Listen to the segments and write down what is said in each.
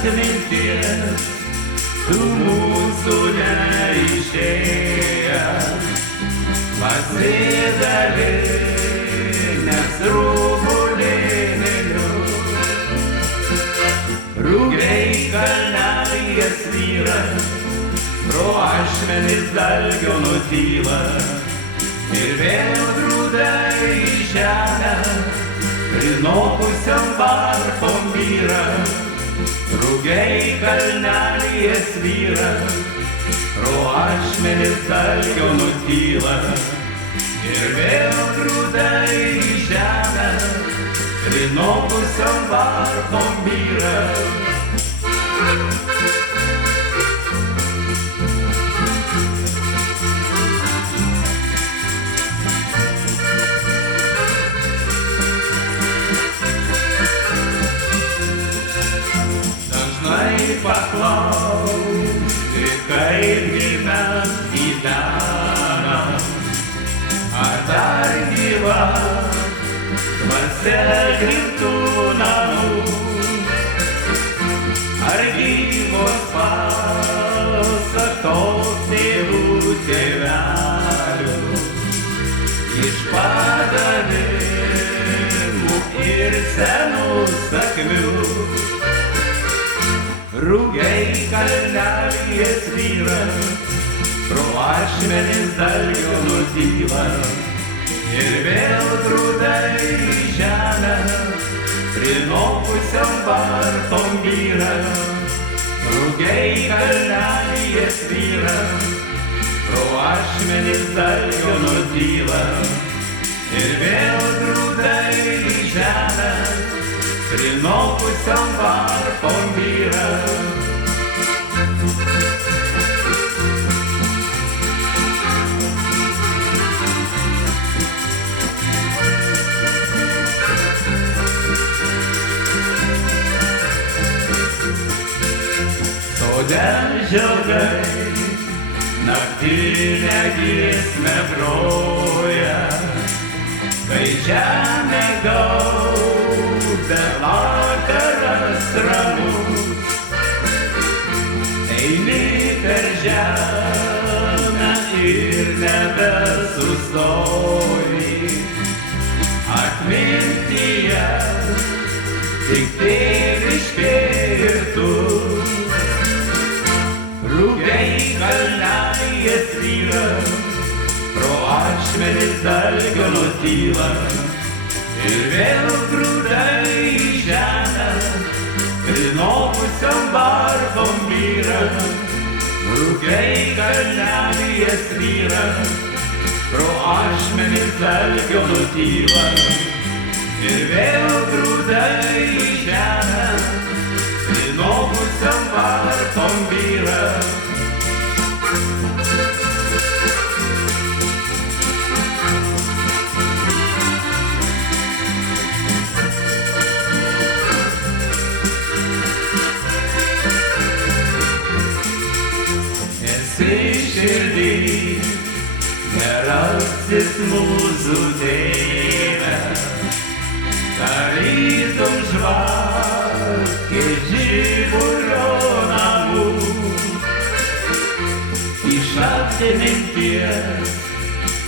atminties, tu mūsų neišėjęs, pasidalinęs rūbulėliu. Rugiai kalnelyje svyra, pro ašmenis dalgio nutyla, ir vėl grūdai į žemę, prinokusiam varpom vyra. Rugiai kalnelyje svyra, pro ašmenis dalgio nutyla, ir vėl grūdai į žemę, prinokusiam varpom vyra. Paklausti, kaipgi mes gyvenam, ar dar gyva dvasia gimtų namų, ar gyvos pasakos tėvų tėvelių, iš padavimų ir senų sakmių. Rugiai kalnelyje svyra, pro ašmenis dalgio nutyla, ir vėl grūdai į žemę, prinokusiam varpom vyra. Rugiai kalnelyje svyra, pro ašmenis dalgio nutyla, ir vėl grūdai į žemę, prinokusiam varpom vyra. Sode žiogai naktinę giesmę groja, kai žemė gauda vakaras ramus. Eini per žemę ir nebesustoji, atmintyje tik tėviškė ir tu. Rugiai kalnelyje svyra, pro ašmenis dalgio nutyla, ir vėl grūdai į žemę, prinokusiam varpom vyra. Rugiai kalnelyje svyra, pro ašmenis dalgio nutyla, ir vėl grūdai į žemę, prinokusiam varpom vyra. Širdį, gerasis mūsų Tėve, tarytum žvakė žiburio namų. Iš atminties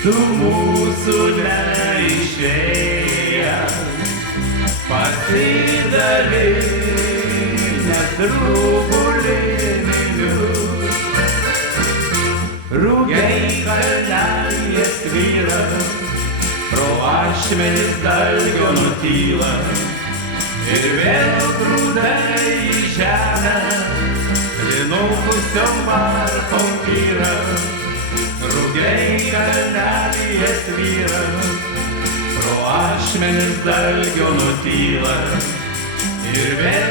tu mūsų neišėjęs, pasidalinęs rūbulėliu. Rugiai kalnelyje svyra, pro ašmenis dalgio nutyla, ir vėl grūdai į žemę, prinokusiam varpom vyra. Rugiai kalnelyje svyra, pro ašmenis dalgio nutyla, ir vėl